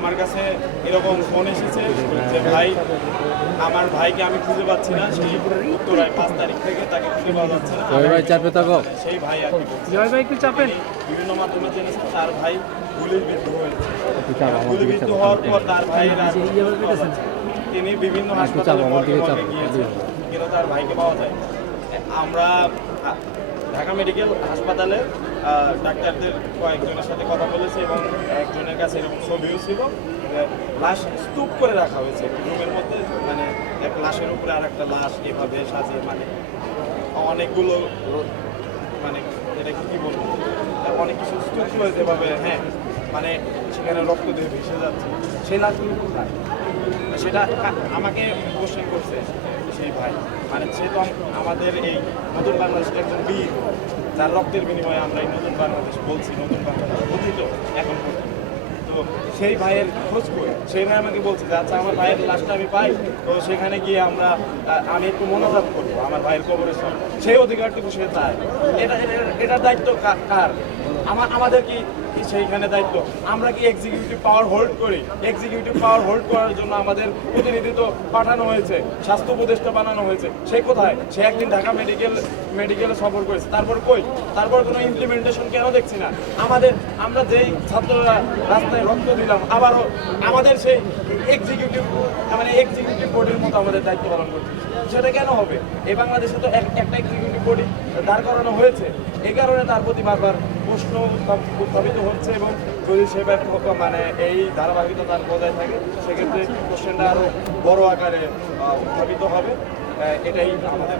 আমার কাছে এরকম ফোন এসেছে যে ভাই আমার ভাইকে আমি খুঁজে পাচ্ছি না। সেই উত্তরায় পাঁচ তারিখ থেকে তাকে খুঁজে পাওয়া যাচ্ছে না। ভাই চাপে থাকো। সেই ভাই আর কি বলছে। জয় ভাই একটু চাপেন। বিভিন্ন মাধ্যমে জেনেছে তার ভাই হয়েছে চাপ আমার দিকে গুলিবিদ্ধ চাপ হওয়ার পর তার ভাই তিনি বিভিন্ন হাসপাতালে গিয়েছেন। কিন্তু তার ভাইকে পাওয়া যায়। আমরা ঢাকা মেডিকেল হাসপাতালে ডাক্তারদের কয়েকজনের সাথে কথা বলেছি এবং কাছে এরকম ছবিও ছিল। লাশ স্তূপ করে রাখা হয়েছে রুমের মধ্যে। মানে এক লাশের উপরে আর একটা লাশ এভাবে সাজে মানে অনেকগুলো মানে এটা কি বলব? অনেক কিছু স্তূপ হয়েছে এভাবে হ্যাঁ। মানে সেখানে রক্ত দিয়ে ভেসে যাচ্ছে। সেই লাশগুলো কোথায়? সেটা আমাকে কোশ্চেন করছে সেই ভাই। মানে সে তো আমাদের এই নতুন বাংলাদেশের একজন বীর। যার রক্তের বিনিময়ে আমরা এই নতুন বাংলাদেশ বলছি, নতুন বাংলাদেশ বুঝি তো এখন পর্যন্ত। তো সেই ভাইয়ের খোঁজ করি। সেই ভাই আমাকে বলছে যে আচ্ছা আমার ভাইয়ের লাশটা আমি পাই। তো সেখানে গিয়ে আমরা আমি একটু মনোজাত করব আমার ভাইয়ের কবরের সঙ্গে। সেই অধিকারটুকু সে চায়। এটা, এটা- এটার দায়িত্ব কার? আমার আমাদের কি সেইখানে দায়িত্ব। আমরা কি এক্সিকিউটিভ পাওয়ার হোল্ড করি? এক্সিকিউটিভ পাওয়ার হোল্ড করার জন্য আমাদের প্রতিনিধিত্ব পাঠানো হয়েছে, স্বাস্থ্য উপদেষ্টা বানানো হয়েছে। সে কোথায়? সে একদিন ঢাকা মেডিকেল মেডিকেলে সফর করেছে। তারপর কই? তারপর কোনো ইমপ্লিমেন্টেশন কেন দেখছি না? আমাদের, আমরা যেই ছাত্ররা রাস্তায় রক্ত দিলাম, আবারও আমাদের সেই এক্সিকিউটিভ মানে এক্সিকিউটিভ বোর্ডের মতো আমাদের দায়িত্ব পালন করছে। সেটা কেন হবে? এই বাংলাদেশে তো এক- একটা এক্সিকিউটিভ বডি দাঁড় করানো হয়েছে। এই কারণে তার প্রতি বারবার প্রশ্ন উত্থাপ- উত্থাপিত হচ্ছে এবং যদি সে ব্যর্থ মানে এই ধারাবাহিকতা তার বজায় থাকে, সেক্ষেত্রে কোশ্চেনটা আরও বড় আকারে উত্থাপিত হবে এটাই আমাদের।